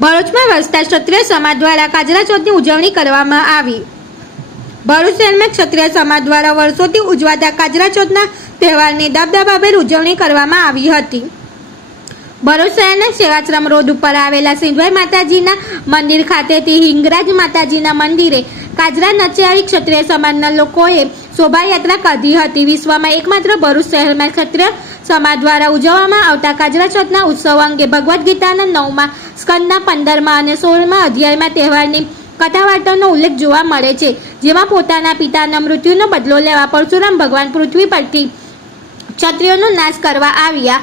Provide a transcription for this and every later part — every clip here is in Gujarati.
ભરૂચમાં વસતા ક્ષત્રિય સમાજ દ્વારા કાજરા ચોથની ઉજવણી કરવામાં આવી। ભરૂચ શહેરમાં ક્ષત્રિય સમાજ દ્વારા વર્ષોથી ઉજવાતા કાજરા ચોથના તહેવારની દબદબાભેર ઉજવણી કરવામાં આવી હતી। ભરૂચ શહેરના સેવાશ્રમ રોડ ઉપર આવેલા સિંધવાઈ માતાજીના મંદિર ખાતેથી હિંગરાજ માતાજીના મંદિરે કાજરા નચાવી ક્ષત્રિય સમાજના લોકોએ શોભાયાત્રા કાઢી હતી। વિશ્વમાં એકમાત્ર ભરૂચ શહેરમાં ક્ષત્રિય સમાજ દ્વારા ઉજવવામાં આવતા કાજરા ચોથના ઉત્સવ અંગે ભગવદ્ ગીતાના 9મા સ્કંદના 15મા અને 16મા અધ્યાયમાં તહેવારની કથાવાર્તાનો ઉલ્લેખ જોવા મળે છે, જેમાં પોતાના પિતાના મૃત્યુનો બદલો લેવા પરશુરામ ભગવાન પૃથ્વી પરથી ક્ષત્રિયોનો નાશ કરવા આવ્યા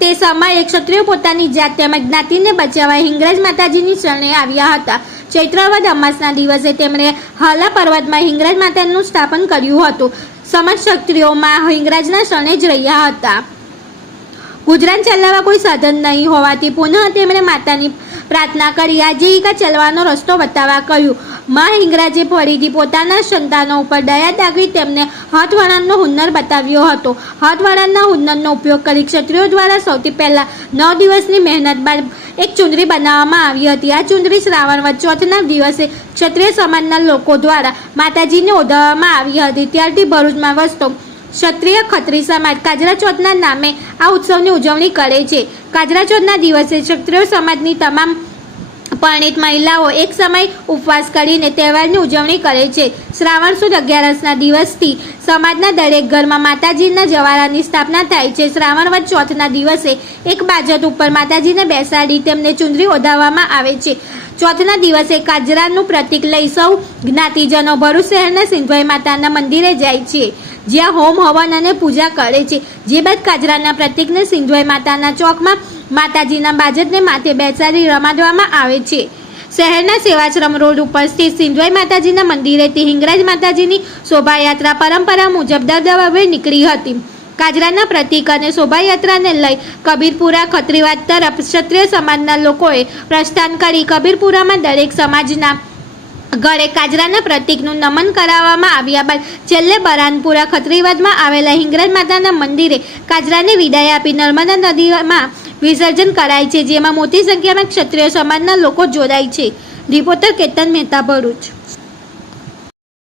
તે સમયે ક્ષત્રિયો પોતાની જાત તેમજ જ્ઞાતિને બચાવવા હિંગરાજ માતાજીની શરણે આવ્યા હતા। ચૈત્રવદ અમાસના દિવસે તેમણે હાલા પર્વતમાં હિંગરાજ માતાનું સ્થાપન કર્યું હતું। સમસ્ત ક્ષત્રિયોમાં હિંગરાજના શરણે જ રહ્યા હતા। ગુજરાન ચલાવવા કોઈ સાધન નહીં હોવાથી પુનઃ તેમણે માતાની પ્રાર્થના કરી આજીવિકા ચલાવવાનો રસ્તો બતાવવા કહ્યું। માં હિંગરાજે ફરીથી પોતાના સંતાનો ઉપર દયા દાખવી તેમને હાથવણાટનો હુન્નર બતાવ્યો હતો। હાથવણાટના હુન્નરનો ઉપયોગ કરી ક્ષત્રિયો દ્વારા સૌથી પહેલા 9 દિવસની મહેનત બાદ એક ચુંદડી બનાવવામાં આવી હતી। આ ચુંદડી શ્રાવણ વદ ચોથના દિવસે ક્ષત્રિય સમાજના લોકો દ્વારા માતાજીને ઓઢાવવામાં આવી હતી। ત્યારથી ભરૂચમાં વસતો ક્ષત્રિય ખત્રી સમાજ કાજરા ચોથના નામે આ ઉત્સવની ઉજવણી કરે છે। કાજરા ચોથના દિવસે ક્ષત્રિય સમાજની તમામ પરણિત મહિલાઓ એક સમય ઉપવાસ કરીને તહેવારની ઉજવણી કરે છે। શ્રાવણ સુદ 11ના દિવસથી સમાજના દરેક ઘરમાં માતાજીના જવારાની સ્થાપના થાય છે। શ્રાવણ વદ ચોથના દિવસે એક બાજટ ઉપર માતાજીને બેસાડી તેમને ચુંદડી ઓઢાવવામાં આવે છે। ચોથના દિવસે કાજરાનું પ્રતીક લઈ સૌ જ્ઞાતિજનો ભરૂચ શહેરના સિંધવાઈ માતાના મંદિરે જાય છે, જ્યાં હોમ હવન અને પૂજા કરે છે। જે બાદ કાજરાના પ્રતીકને સિંધવાઈ માતાના ચોકમાં માતાજીના બાજટને માથે બેસાડી રમાડવામાં આવે છે। શહેરના સેવાશ્રમ રોડ ઉપર સ્થિત સિંધવાઈ માતાજીના મંદિરેથી હિંગરાજ માતાજીની શોભાયાત્રા પરંપરા મુજબ દબદબાભેર નીકળી હતી। કાજરાના પ્રતીક અને શોભાયાત્રાને લઈ કબીરપુરા ખત્રીવાદ તરફ ક્ષત્રિય સમાજના લોકોએ પ્રસ્થાન કરી કબીરપુરામાં દરેક સમાજના ઘરે કાજરાના પ્રતીકનું નમન કરાવવામાં આવ્યા બાદ છેલ્લે બરાનપુરા ખત્રીવાદમાં આવેલા હિંગરાજ માતાના મંદિરે કાજરાને વિદાય આપી નર્મદા નદીમાં વિસર્જન કરાય છે, જેમાં મોટી સંખ્યામાં ક્ષત્રિય સમાજના લોકો જોડાય છે। રિપોર્ટર કેતન મહેતા, ભરૂચ।